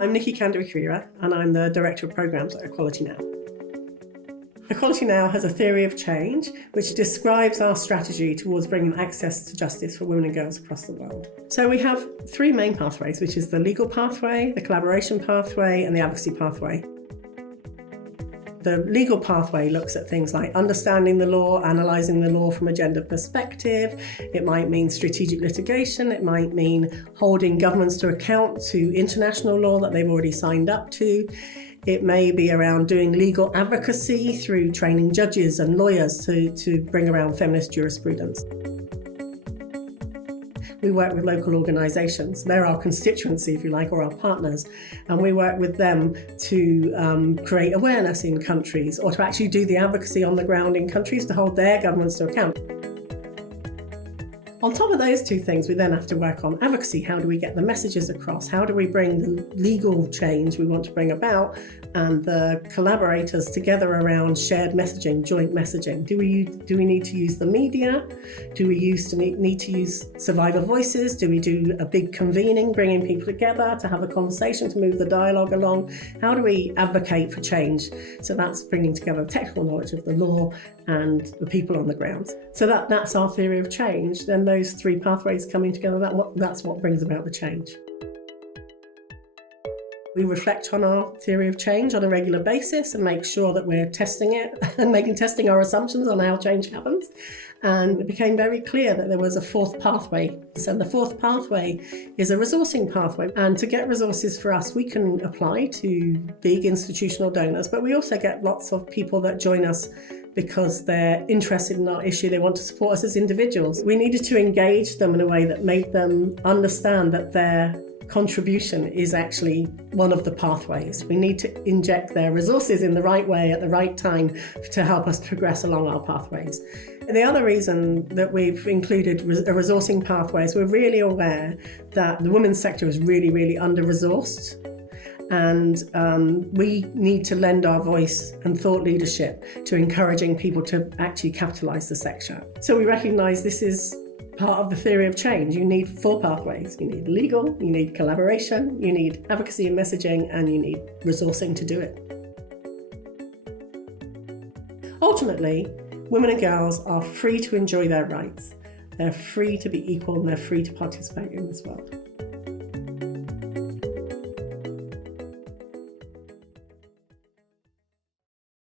I'm Nikki Kandawikira, and I'm the Director of Programmes at Equality Now. Equality Now has a theory of change which describes our strategy towards bringing access to justice for women and girls across the world. So we have three main pathways, which is the legal pathway, the collaboration pathway, and the advocacy pathway. The legal pathway looks at things like understanding the law, analysing the law from a gender perspective. It might mean strategic litigation. It might mean holding governments to account to international law that they've already signed up to. It may be around doing legal advocacy through training judges and lawyers to bring around feminist jurisprudence. We work with local organisations. They're our constituency, if you like, or our partners. And we work with them to create awareness in countries or to actually do the advocacy on the ground in countries to hold their governments to account. On top of those two things, we then have to work on advocacy. How do we get the messages across? How do we bring the legal change we want to bring about and the collaborators together around shared messaging, joint messaging? Do we need to use the media? Do we need to use survivor voices? Do we do a big convening, bringing people together to have a conversation, to move the dialogue along? How do we advocate for change? So that's bringing together technical knowledge of the law and the people on the ground. So that's our theory of change. Then those three pathways coming together, that's what brings about the change. We reflect on our theory of change on a regular basis and make sure that we're testing it and testing our assumptions on how change happens. And it became very clear that there was a fourth pathway. So the fourth pathway is a resourcing pathway. And to get resources for us, we can apply to big institutional donors, but we also get lots of people that join us because they're interested in our issue. They want to support us as individuals. We needed to engage them in a way that made them understand that their contribution is actually one of the pathways. We need to inject their resources in the right way at the right time to help us progress along our pathways. And the other reason that we've included a resourcing pathway is we're really aware that the women's sector is really, really under-resourced. And we need to lend our voice and thought leadership to encouraging people to actually capitalise the sector. So we recognise this is part of the theory of change. You need four pathways. You need legal, you need collaboration, you need advocacy and messaging, and you need resourcing to do it. Ultimately, women and girls are free to enjoy their rights. They're free to be equal and they're free to participate in this world.